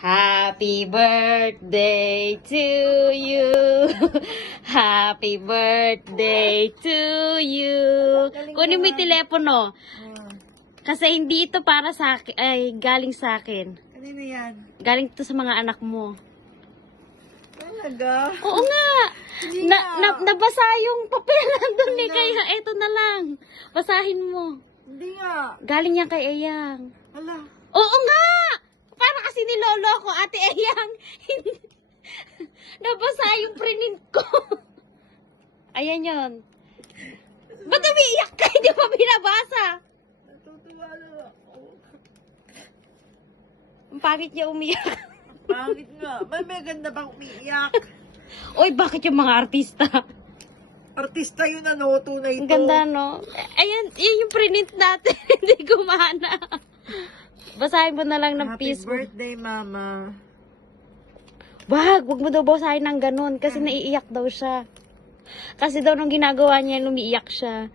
Happy birthday to you. Happy birthday to you. Kunin mo yung telepono. Kasi hindi ito para sa akin, ay galing sa akin. Kanino yan? Galing ito sa mga anak mo. Talaga? Oo nga. Hindi nga. Nabasa yung papel nandun eh. Kaya eto na lang. Basahin mo. Hindi nga. Galing yan kay Eyang. Hala. Oo nga! Para kasi nilolo ko, Ate Eyang. Nabasa yung prinint ko. Ayan yun. Ba't umiiyak ka? Hindi pa binabasa. Natutuwa lang ako. Ang pangit niya umiyak. Pangit nga. May ganda bang umiiyak? Oy, bakit yung mga artista? Artista yun ano, tunay ito. Ang ganda, no? Ayan, yan yung prinint natin. Hindi gumana. Basahin mo na lang ng Happy peaceful. birthday, Mama. Wag mo daw basahin ng ganun kasi naiiyak daw siya. Kasi daw nung ginagawa niya, umiiyak siya.